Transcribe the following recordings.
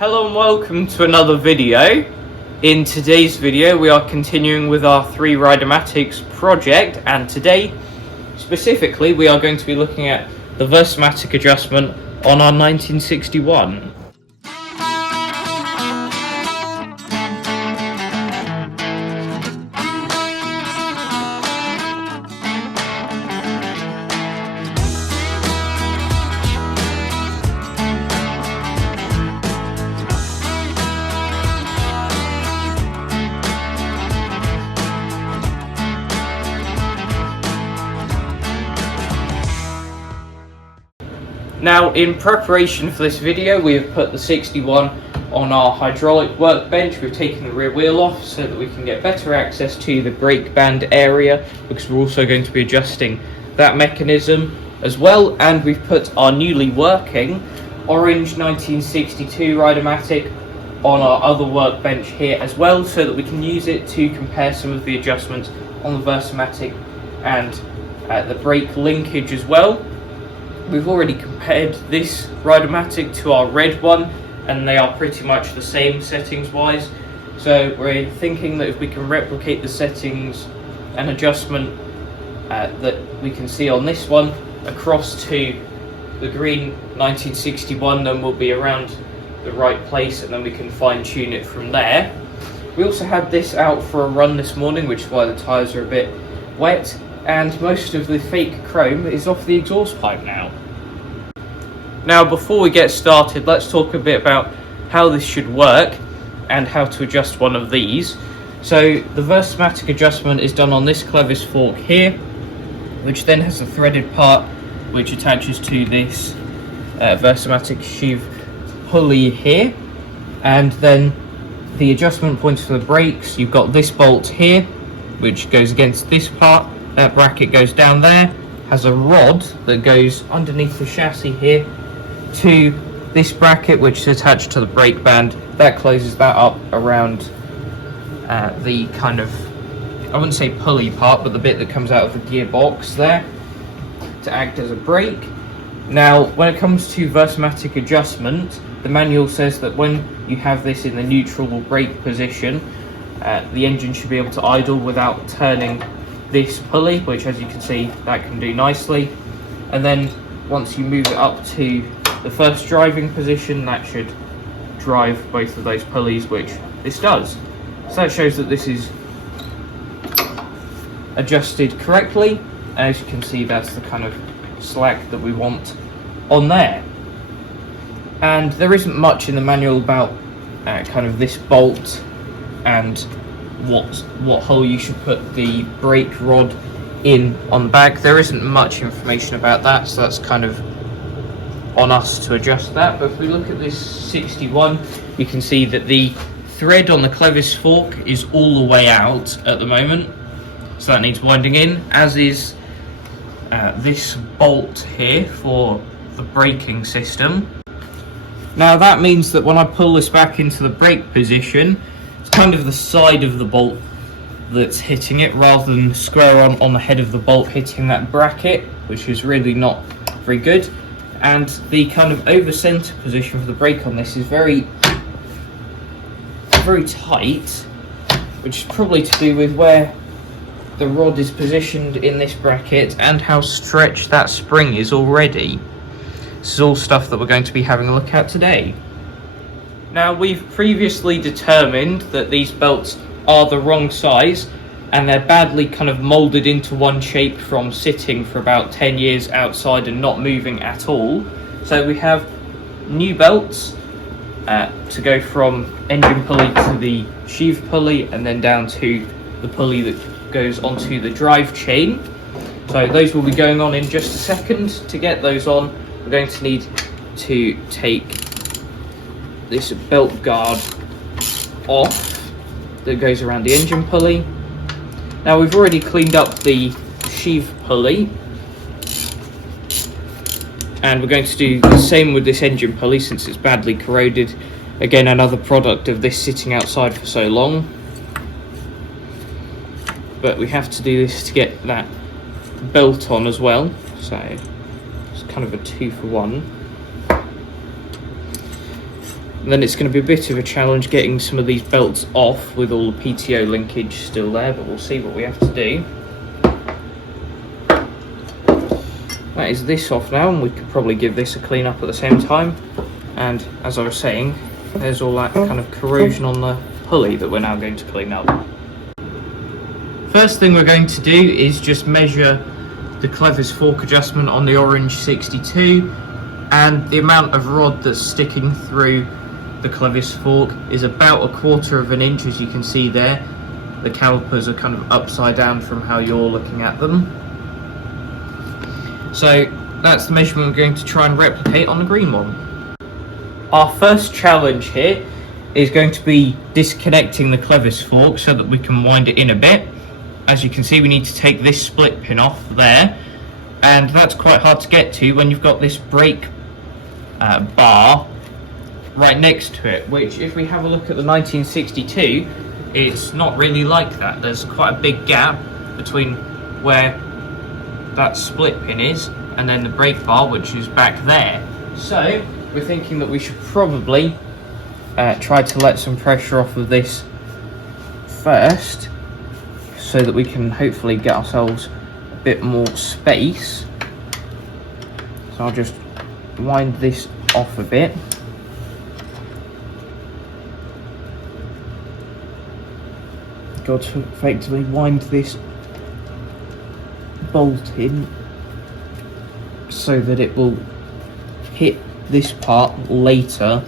Hello and welcome to another video. In today's video we are continuing with our 3 Rideamatics project, and today specifically we are going to be looking at the Versamatic adjustment on our 1961. Now, in preparation for this video, we have put the 61 on our hydraulic workbench. We've taken the rear wheel off so that we can get better access to the brake band area, because we're also going to be adjusting that mechanism as well. And we've put our newly working orange 1962 Rideamatic on our other workbench here as well, so that we can use it to compare some of the adjustments on the Versamatic and the brake linkage as well. We've already compared this Rideamatic to our red one, and they are pretty much the same settings wise. So we're thinking that if we can replicate the settings and adjustment that we can see on this one across to the green 1961, then we'll be around the right place, and then we can fine tune it from there. We also had this out for a run this morning, which is why the tyres are a bit wet, and most of the fake chrome is off the exhaust pipe now. Now, before we get started, let's talk a bit about how this should work and how to adjust one of these. So the Versamatic adjustment is done on this Clevis fork here, which then has a threaded part which attaches to this Versamatic sheave pulley here, and then the adjustment points for the brakes. You've got this bolt here which goes against this part. That bracket goes down there, has a rod that goes underneath the chassis here to this bracket which is attached to the brake band. That closes that up around the kind of, I wouldn't say pulley part, but the bit that comes out of the gearbox there to act as a brake. Now, when it comes to Versamatic adjustment, the manual says that when you have this in the neutral or brake position, the engine should be able to idle without turning this pulley, which, as you can see, that can do nicely. And then once you move it up to the first driving position, that should drive both of those pulleys, which this does. So that shows that this is adjusted correctly. As you can see, that's the kind of slack that we want on there. And there isn't much in the manual about kind of this bolt and what hole you should put the brake rod in on the back. There isn't much information about that, so that's kind of on us to adjust that. But if we look at this 61, you can see that the thread on the Clevis fork is all the way out at the moment, so that needs winding in, as is this bolt here for the braking system. Now that means that when I pull this back into the brake position, it's kind of the side of the bolt that's hitting it, rather than square on the head of the bolt hitting that bracket, which is really not very good. And the kind of over-center position for the brake on this is very tight, which is probably to do with where the rod is positioned in this bracket and how stretched that spring is already. This is all stuff that we're going to be having a look at today. Now, we've previously determined that these belts are the wrong size, and they're badly kind of molded into one shape from sitting for about 10 years outside and not moving at all. So we have new belts to go from engine pulley to the sheave pulley, and then down to the pulley that goes onto the drive chain. So those will be going on in just a second. To get those on, we're going to need to take this belt guard off that goes around the engine pulley. Now, we've already cleaned up the sheave pulley, and we're going to do the same with this engine pulley since it's badly corroded. Again, another product of this sitting outside for so long. But we have to do this to get that belt on as well, so it's kind of a 2 for 1. And then it's going to be a bit of a challenge getting some of these belts off with all the PTO linkage still there, but we'll see what we have to do. That is this off now, and we could probably give this a clean up at the same time. And as I was saying, there's all that kind of corrosion on the pulley that we're now going to clean up. First thing we're going to do is just measure the Clevis fork adjustment on the orange 62, and the amount of rod that's sticking through the Clevis fork is about 1/4 of an inch, as you can see there. The calipers are kind of upside down from how you're looking at them. So that's the measurement we're going to try and replicate on the green one. Our first challenge here is going to be disconnecting the Clevis fork so that we can wind it in a bit. As you can see, we need to take this split pin off there, and that's quite hard to get to when you've got this brake bar right next to it, which if we have a look at the 1962, it's not really like that. There's quite a big gap between where that split pin is and then the brake bar, which is back there. So we're thinking that we should probably try to let some pressure off of this first so that we can hopefully get ourselves a bit more space. So I'll just wind this off a bit. Got to effectively wind this bolt in so that it will hit this part later.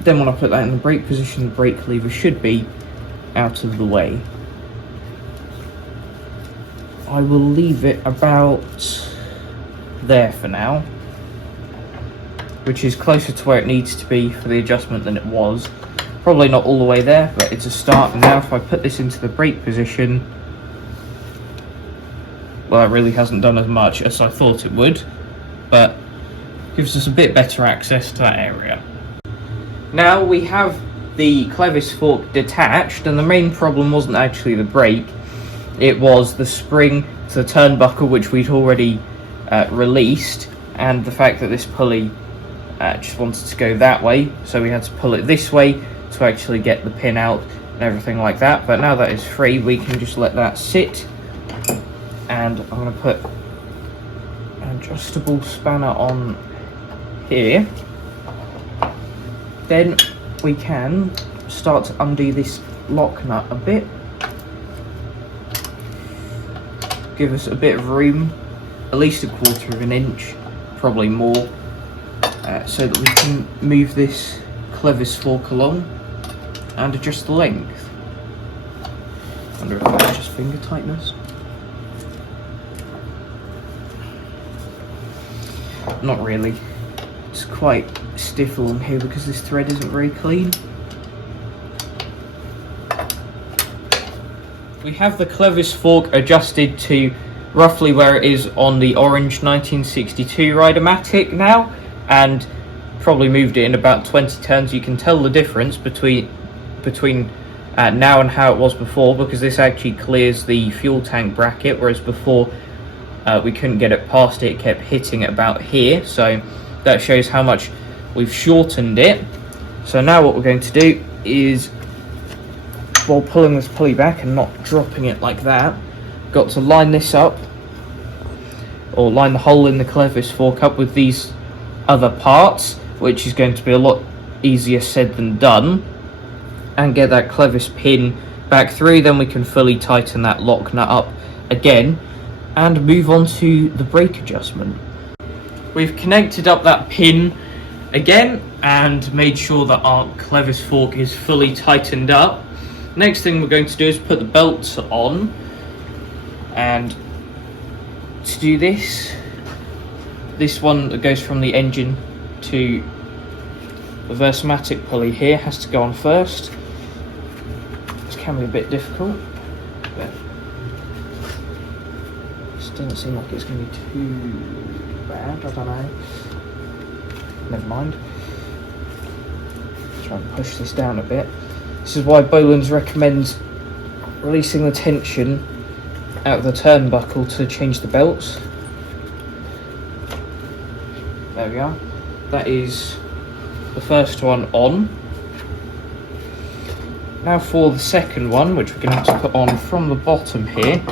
Then when I put that in the brake position, the brake lever should be out of the way. I will leave it about there for now, which is closer to where it needs to be for the adjustment than it was. Probably not all the way there, but it's a start. And now if I put this into the brake position, well, it really hasn't done as much as I thought it would, but gives us a bit better access to that area. Now we have the Clevis fork detached, and the main problem wasn't actually the brake, it was the spring to the turnbuckle, which we'd already released, and the fact that this pulley just wanted to go that way, so we had to pull it this way to actually get the pin out and everything like that. But now that is free, we can just let that sit, and I'm going to put an adjustable spanner on here. Then we can start to undo this lock nut a bit, give us a bit of room, at least 1/4 of an inch, probably more, so that we can move this Clevis fork along and adjust the length. I wonder if that's just finger tightness. Not really. It's quite stiff along here because this thread isn't very clean. We have the Clevis fork adjusted to roughly where it is on the orange 1962 Rideamatic now, and probably moved it in about 20 turns. You can tell the difference between now and how it was before, because this actually clears the fuel tank bracket, whereas before we couldn't get it past it, kept hitting it about here. So that shows how much we've shortened it. So now what we're going to do is, while pulling this pulley back and not dropping it like that, got to line this up, or line the hole in the Clevis fork up with these other parts, which is going to be a lot easier said than done, and get that Clevis pin back through. Then we can fully tighten that lock nut up again and move on to the brake adjustment. We've connected up that pin again and made sure that our Clevis fork is fully tightened up. Next thing we're going to do is put the belts on, and to do this one that goes from the engine to the Versamatic pulley here has to go on first. This can be a bit difficult, but this doesn't seem like it's going to be too bad. I don't know. Never mind. Try and push this down a bit. This is why Bolens recommends releasing the tension out of the turnbuckle to change the belts. There we are. That is the first one on. Now for the second one, which we're going to have to put on from the bottom here.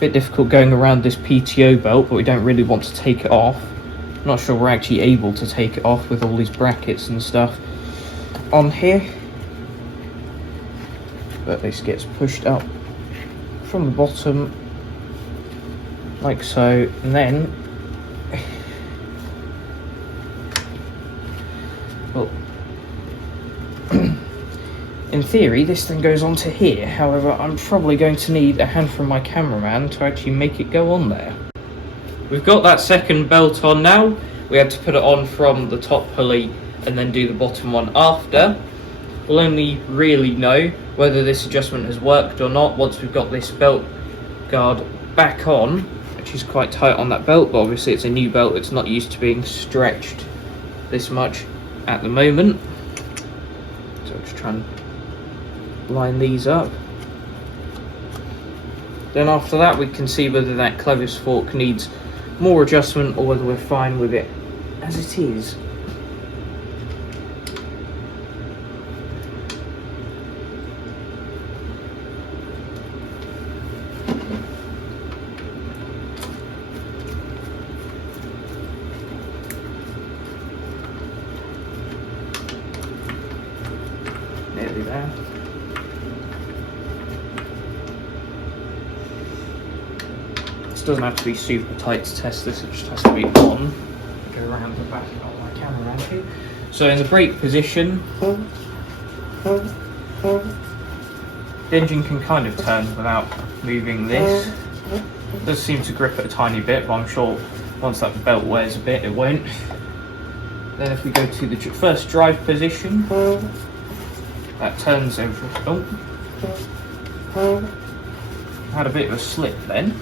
Bit difficult going around this PTO belt, but we don't really want to take it off. Not sure we're actually able to take it off with all these brackets and stuff on here. But this gets pushed up from the bottom like so, and then well, in theory this thing goes onto here. However, I'm probably going to need a hand from my cameraman to actually make it go on there. We've got that second belt on now. We had to put it on from the top pulley and then do the bottom one after. We'll only really know whether this adjustment has worked or not once we've got this belt guard back on, which is quite tight on that belt, but obviously it's a new belt, it's not used to being stretched this much at the moment. So I'll just try and line these up. Then after that we can see whether that Clevis fork needs more adjustment or whether we're fine with it as it is. Nearly there. This doesn't have to be super tight to test this, it just has to be on. Go around the back of my camera around here. So in the brake position, the engine can kind of turn without moving this. It does seem to grip it a tiny bit, but I'm sure once that belt wears a bit, it won't. Then if we go to the first drive position, that turns over. Oh, had a bit of a slip then.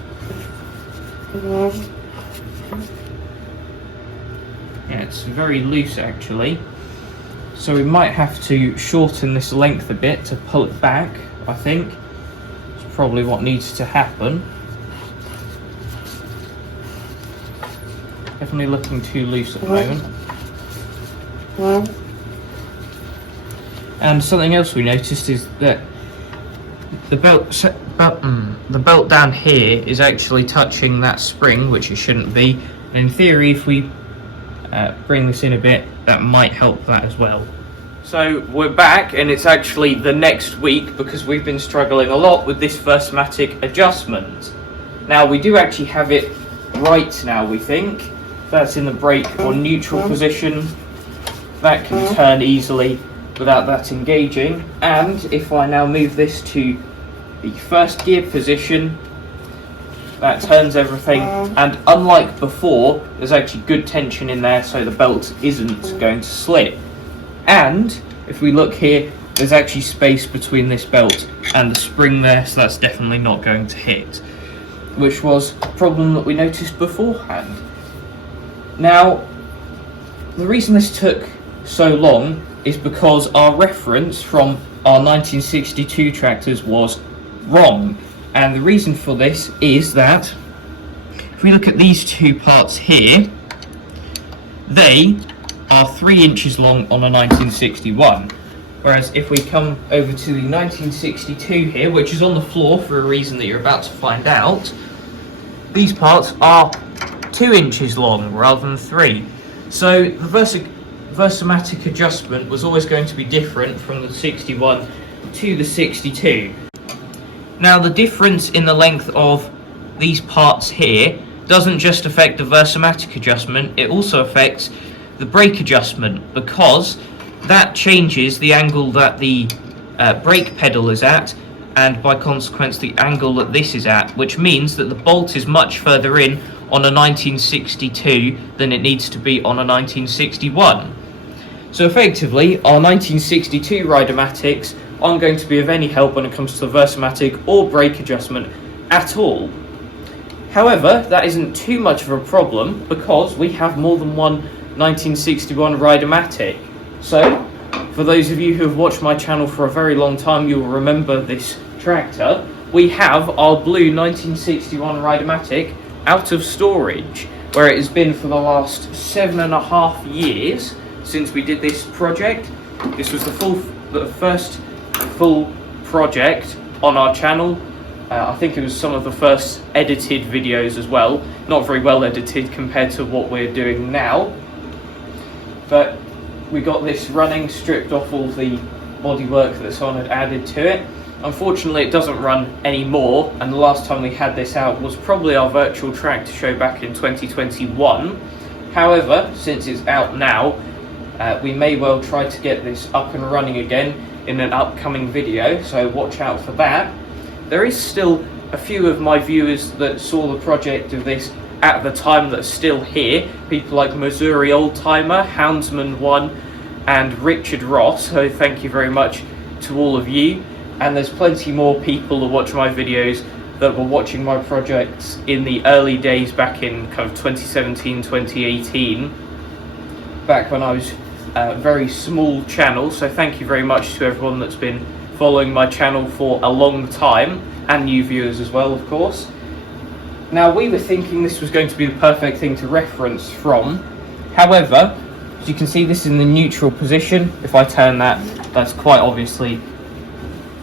Yeah, it's very loose actually, so we might have to shorten this length a bit to pull it back. I think it's probably what needs to happen. Definitely looking too loose at the moment. And something else we noticed is that the belt down here is actually touching that spring, which it shouldn't be. And in theory, if we bring this in a bit, that might help that as well. So we're back, and it's actually the next week because we've been struggling a lot with this Versamatic adjustment. Now we do actually have it right now, we think. That's in the brake or neutral position. That can turn easily without that engaging. And if I now move this to the first gear position, that turns everything, and unlike before, there's actually good tension in there, so the belt isn't going to slip. And if we look here, there's actually space between this belt and the spring there, so that's definitely not going to hit, which was a problem that we noticed beforehand. Now, the reason this took so long is because our reference from our 1962 tractors was wrong. And the reason for this is that if we look at these two parts here, they are 3 inches long on a 1961. Whereas if we come over to the 1962 here, which is on the floor for a reason that you're about to find out, these parts are 2 inches long rather than 3. So the Versamatic adjustment was always going to be different from the 61 to the 62. Now the difference in the length of these parts here doesn't just affect the Versamatic adjustment, it also affects the brake adjustment, because that changes the angle that the brake pedal is at, and by consequence the angle that this is at, which means that the bolt is much further in on a 1962 than it needs to be on a 1961. So effectively, our 1962 Rideamatics aren't going to be of any help when it comes to the Versamatic or brake adjustment at all. However, that isn't too much of a problem because we have more than one 1961 Rideamatic. So, for those of you who have watched my channel for a very long time, you'll remember this tractor. We have our blue 1961 Rideamatic out of storage, where it has been for the last 7.5 years since we did this project. This was the first full project on our channel. I think it was some of the first edited videos as well. Not very well edited compared to what we're doing now. But we got this running, stripped off all the bodywork that someone had added to it. Unfortunately, it doesn't run anymore, and the last time we had this out was probably our virtual track to show back in 2021. However, since it's out now, we may well try to get this up and running again in an upcoming video, so watch out for that. There is still a few of my viewers that saw the project of this at the time that are still here. People like Missouri Oldtimer, Houndsman1 and Richard Ross, so thank you very much to all of you. And there's plenty more people that watch my videos that were watching my projects in the early days back in kind of 2017, 2018, back when I was a very small channel. So thank you very much to everyone that's been following my channel for a long time, and new viewers as well, of course. Now, we were thinking this was going to be the perfect thing to reference from. However, as you can see, this is in the neutral position. If I turn that, that's quite obviously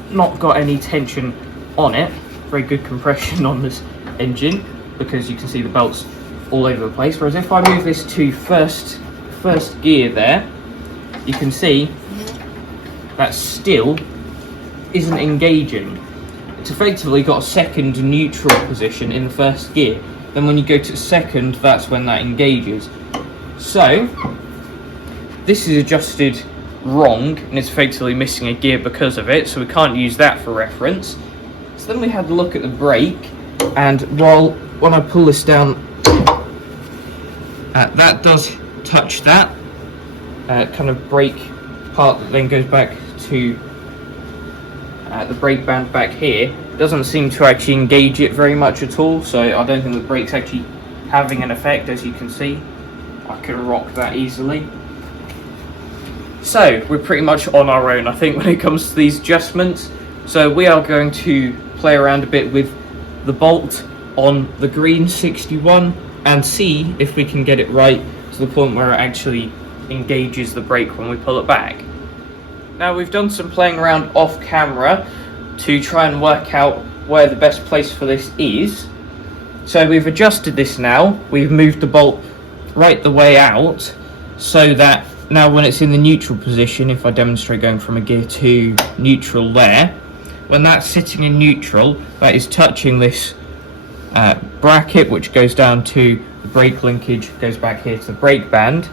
not got any tension on it. Very good compression on this engine, because you can see the belts all over the place. Whereas if I move this to first gear there, you can see that still isn't engaging. It's effectively got a second neutral position in the first gear. Then when you go to second, that's when that engages. So this is adjusted wrong, and it's effectively missing a gear because of it, so we can't use that for reference. So then we had a look at the brake, and when I pull this down, that does touch that kind of brake part that then goes back to the brake band back here. It doesn't seem to actually engage it very much at all, so I don't think the brake's actually having an effect. As you can see, I can rock that easily. So we're pretty much on our own, I think, when it comes to these adjustments. So we are going to play around a bit with the bolt on the green 61 and see if we can get it right to the point where it actually engages the brake when we pull it back. Now, we've done some playing around off camera to try and work out where the best place for this is. So we've adjusted this now. We've moved the bolt right the way out, so that now when it's in the neutral position, if I demonstrate going from a gear to neutral there, when that's sitting in neutral, that is touching this bracket, which goes down to the brake linkage, goes back here to the brake band.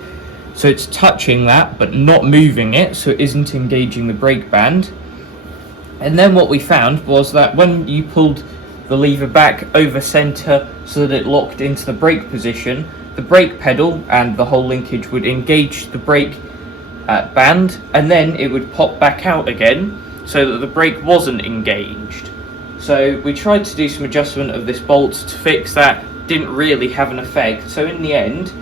So it's touching that, but not moving it, so it isn't engaging the brake band. And then what we found was that when you pulled the lever back over center so that it locked into the brake position, the brake pedal and the whole linkage would engage the brake band, and then it would pop back out again so that the brake wasn't engaged. So we tried to do some adjustment of this bolt to fix that. Didn't really have an effect, so in the end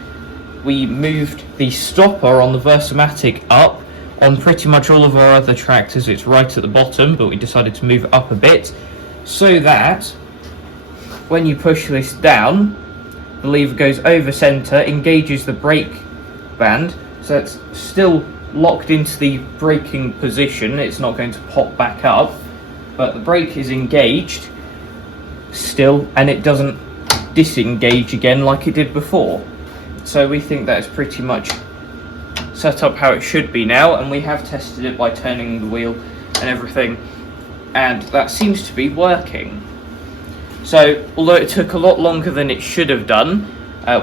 we moved the stopper on the Versamatic up. On pretty much all of our other tractors it's right at the bottom, but we decided to move it up a bit so that when you push this down, the lever goes over center, engages the brake band, so it's still locked into the braking position. It's not going to pop back up, but the brake is engaged still, and it doesn't disengage again like it did before. So we think that's pretty much set up how it should be now, and we have tested it by turning the wheel and everything, and that seems to be working. So although it took a lot longer than it should have done,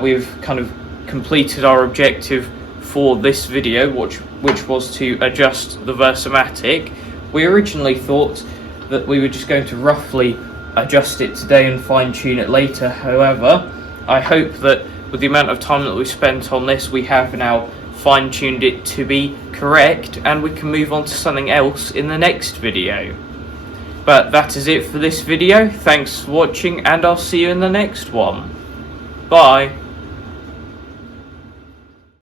we've kind of completed our objective for this video, which was to adjust the Versamatic. We originally thought that we were just going to roughly adjust it today and fine-tune it later. However, I hope that with the amount of time that we spent on this, we have now fine-tuned it to be correct, and we can move on to something else in the next video. But that is it for this video. Thanks for watching, and I'll see you in the next one. Bye.